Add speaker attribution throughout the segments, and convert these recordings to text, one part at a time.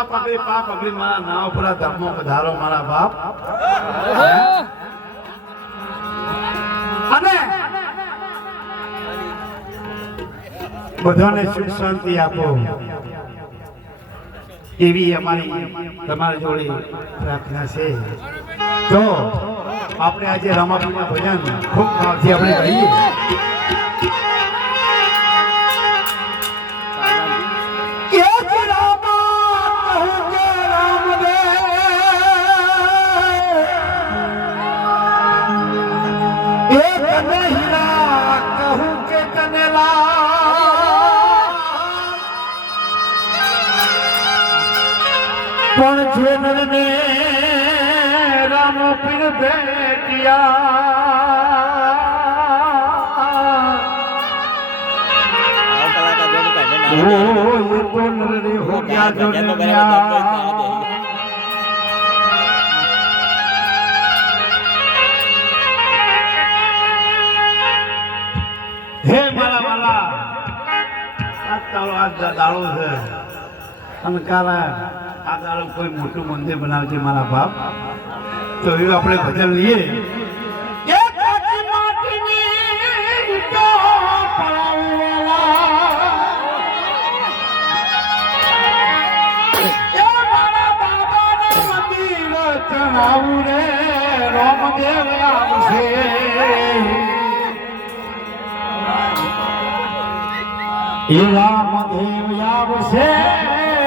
Speaker 1: પા પગલી પાપ પગલી મારા નાવ પર ધર્મો પધારો, મારા બાપ. અને બધાને સુખ શાંતિ આપો. એવી અમારી, તમારી જોડે પ્રાર્થના છે. તો, આપણે આજે રમાપીના ભજન ખૂબ ભાવથી આપણે ગાઈએ નહિરા કહું કે કનેલા. પણ જે નરને રામ પીર ભેટિયા હો ગયા આ તારો આ દાડો છે. અને આ દાડો કોઈ મોટું મંદિર બનાવજે મારા બાપ. તો એવું આપણે ભજન લઈએ. ચણાવું રે. રામદેવ આવશે એ રામદેવ આવશે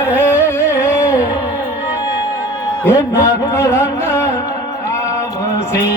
Speaker 1: રે એ નકરંગ આવશે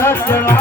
Speaker 1: Let's go.